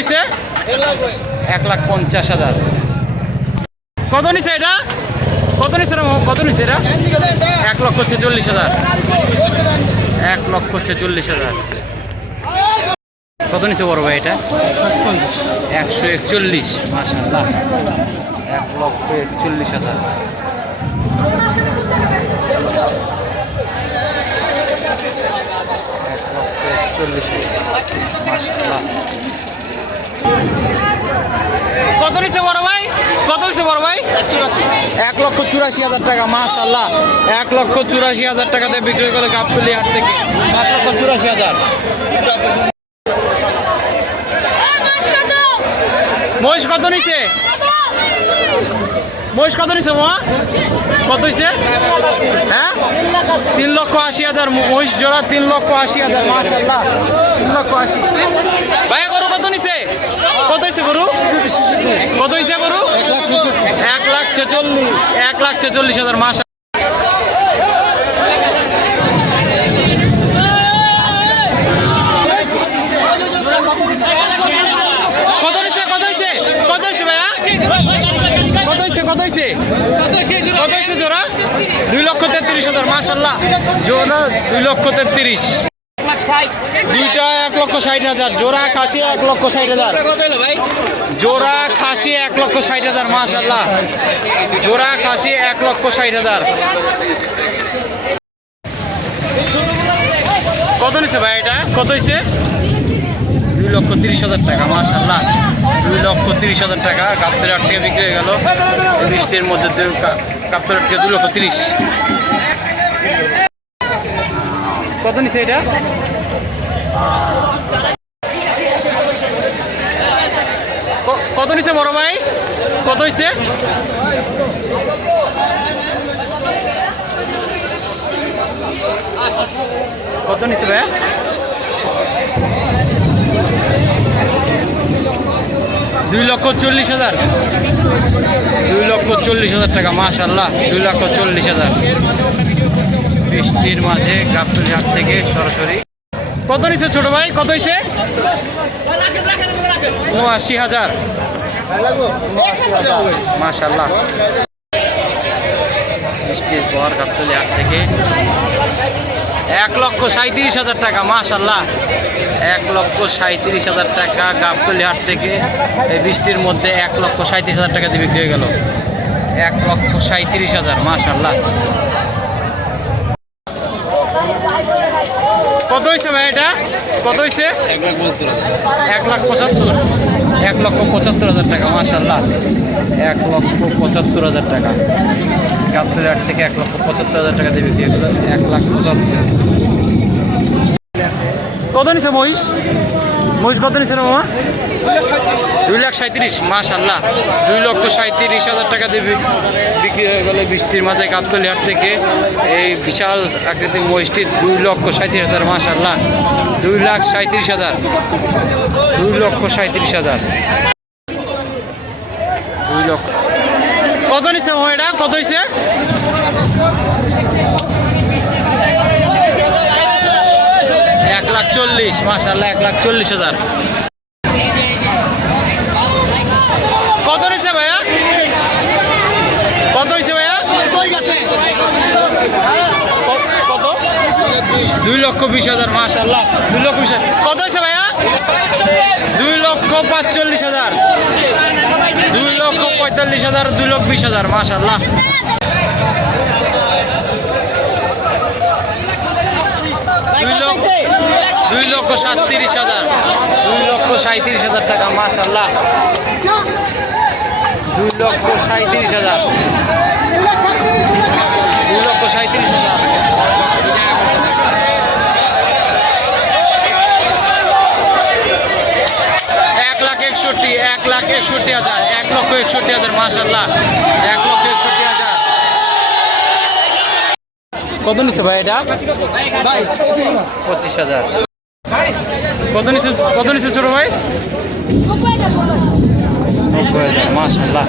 হয়েছে? 1,50,000। কত নিছে এটা? কত নিছে রে? কত নিছে এটা? 1,46,000। 1,46,000। কত নিছে বড় ভাই এটা? 141। মাশাআল্লাহ, 1,41,000। কত নিচ্ছে বড় ভাই? কত হচ্ছে বড় ভাই? 1,84,000 টাকা। মাশাআল্লাহ, 1,84,000 টাকাতে বিক্রি করে গাবতলী হাট থেকে। 1,84,000। মহিষ কত নিচ্ছে? মহিষ কত নিচ্ছে মা? কত হয়েছে? হ্যাঁ, 3,80,000 মহিষ জোড়া। 3,80,000। মাশাআল্লাহ, 3,80,000। ভাইয়া গরু কত নিচ্ছে? কত হয়েছে গরু? কত হয়েছে গরু? 1,46,000। 1,46,000। মাশাআল্লাহ। কত নিচ্ছে? কত হয়েছে? কত হয়েছে ভাইয়া? কত হয়েছে? কত হয়েছে? কত হয়েছে জোড়া? 2,33,000। মাশাআল্লাহ, জোড়া 2,33,000। দুইটা 1,60,000। জোড়া খাসি 1,60,000। জোড়া খাসি 1,60,000। মাশাআল্লাহ, জোড়া খাসি 1,60,000। কত নিচ্ছে ভাই এটা? কত হয়েছে? 2,30,000 টাকা। মাশাআল্লাহ, 2,30,000 টাকা। গাবতলী হাট থেকে বিক্রি হয়ে গেল বৃষ্টির মধ্যে। গাবতলী হাট থেকে 2,30,000। কত নিচ্ছে এটা? কত নিচ্ছে বড় ভাই? কত হয়েছে? কত নিচ্ছে ভাই? 2,40,000। 2,40,000 টাকা। মাশাআল্লাহ, 2,40,000। বৃষ্টির মাঝে গাবতলী হাট থেকে সরাসরি। কত নিচ্ছে ছোট ভাই? কত হয়েছে? 79,000। মাশাআল্লাহ, বৃষ্টির পর গাবতলী হাট থেকে 1,37,000 টাকা। মাশাআল্লাহ, 1,37,000 টাকা গাবতলী হাট থেকে এই বৃষ্টির মধ্যে 1,37,000 টাকা দিয়ে বিক্রি হয়ে গেল। 1,37,000। মাশাআল্লাহ। কত হয়েছে ভাই এটা? কত হয়েছে? 1,75,000। 1,75,000 টাকা। মাশাআল্লাহ, 1,75,000 টাকা। গাবতলী হাট থেকে 1,75,000 টাকা দিয়ে বিক্রি হয়ে গেল। 1,75,000। কত নিচ্ছে মহিষ? মহিষ কত নিচ্ছে না মামা? 2,37,000। মাশাআল্লাহ, 2,37,000 টাকা দিয়ে বিক্রি হয়ে গেল বৃষ্টির মাঝে গাবতলী হাট থেকে এই বিশাল আকৃতির মহিষটি। 2,37,000। মাশাআল্লাহ, 2,37,000। 2,37,000। 2 লক্ষ। কত নিচ্ছে মামা এটা? কত হয়েছে? 1,40,000। মাশাআল্লাহ, 1,40,000। কত নিচ্ছে ভাইয়া? কত হয়েছে ভাইয়া? কত? 2,20,000। মাশাআল্লাহ, 2,20,000। কত হয়েছে ভাইয়া? 2,45,000। 2,45,000। 2,20,000। মাশাআল্লাহ। 2,37,000। 2,37,000 টাকা। মাশাআল্লাহ, 2,37,000। 2,37,000। 1,61,000। 1,61,000। 1,61,000। মাশাআল্লাহ, 1,61,000। কত নিচ্ছে ভাই এটা? 25,000। কত নিচ্ছে? কত নিচ্ছে ছোট ভাই? 90,000। মাশাআল্লাহ।